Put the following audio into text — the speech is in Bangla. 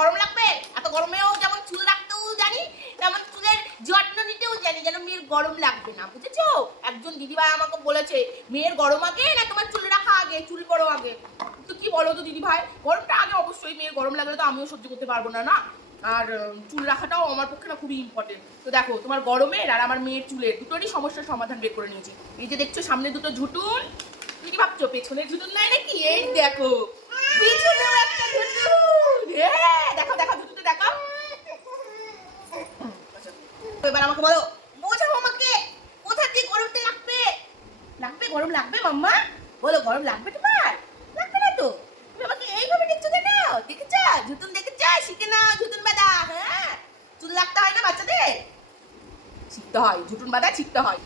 গরম লাগবে? এত গরমেও যেমন চুল রাখতেও জানি, তেমন চুলের যত্ন নিতেও জানি, যেন মেয়ের গরম লাগবে না, বুঝেছো? একজন দিদিভাই আমাকে বলেছে, মেয়ের গরম আগে না তোমার চুল রাখা আগে, চুল বড় আগে। তো কি বলো তো দিদিভাই, গরমটা আগে অবশ্যই, মেয়ের গরম লাগলে তো আমিও সহ্য করতে পারবো না, না? আর চুল রাখাটাও আমার পক্ষে না খুবই ইম্পর্টেন্ট। তো দেখো, তোমার গরমের আর আমার মেয়ের চুলের দুটোরই সমস্যার সমাধান বের করে নিয়েছি। এই যে দেখছো সামনে দুটো ঝুটুন, তুমি কি ভাবছো পেছনের ঝুটুন নাই নাকি? এই দেখো পিছনেও একটা ঝুটুন। দেখো দেখো ঝুটুনটা দেখো। এবার আমাকে বলো, বোঝাও আমাকে, কোথা দিয়ে গরমটা লাগবে? লাগবে, গরম লাগবে মাম্মা? বলো, গরম লাগবে তোমার? লাগবে না তো? তুমি আমাকে এইভাবে দেখছো কেন? দেখেছ ঝুটুন, দেখেছ? শিখে নাও ঝুটুন বাঁধা। হ্যাঁ, চুল রাখতে হয় না বাচ্চাদের? শিখতে হয়, ঝুটুন বাঁধা শিখতে হয়।